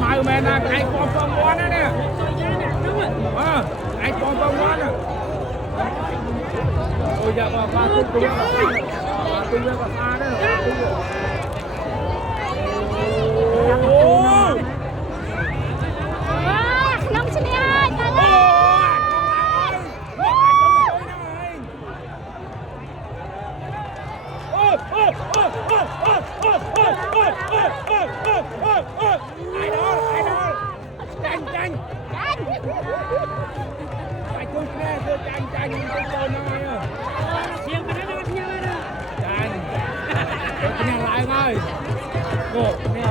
màu mẹ nè cái con ngon đó nè cái con ngon nè ôi dạ bà tôi với bà pha đó nông xin đi ơi ai đó tranh phải tôi nghe tôi tranh tôi chơi nói à siêng cái đó nhau đó tranh tôi nghe lại ơi cô nghe